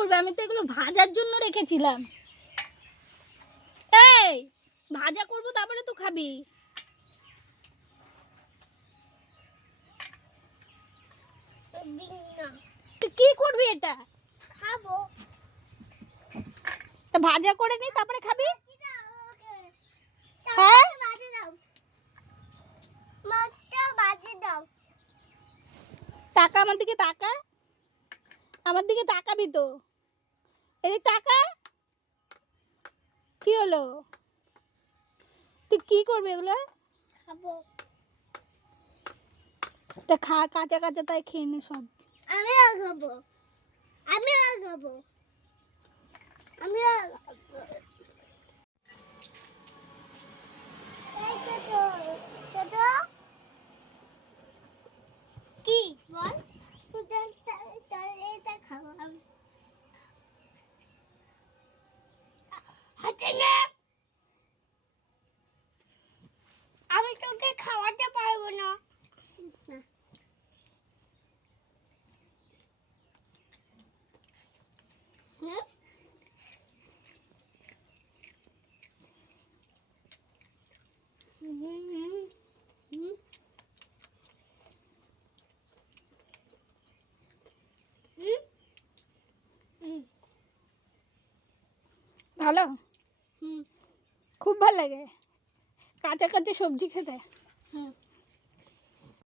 করবে? আমি তো এগুলো ভাজার জন্য রেখেছিলাম। এই ভাজা করবো তারপরে তো খাবি। তুই কি করবি এটা? খাবো। তা ভাজা করে নি তারপরে খাবি। হ্যাঁ টাকা আমার দিকে তাকা, আমার দিকে তাকাবি তো। এদিকে তাকা। কি হলো? তুই কি করবি এগুলো? খাবো। তা খা, কাঁচা কাঁচা তাই খেয়ে নে সব। আমি খাবো, আমি খাবো, আমি খাবো। কি বল? এটা খাবো আমি। আমি তোকে খাওয়াতে পারবো না। ভালো, খুব ভালো লাগে কাঁচা কাঁচা সবজি খেতে।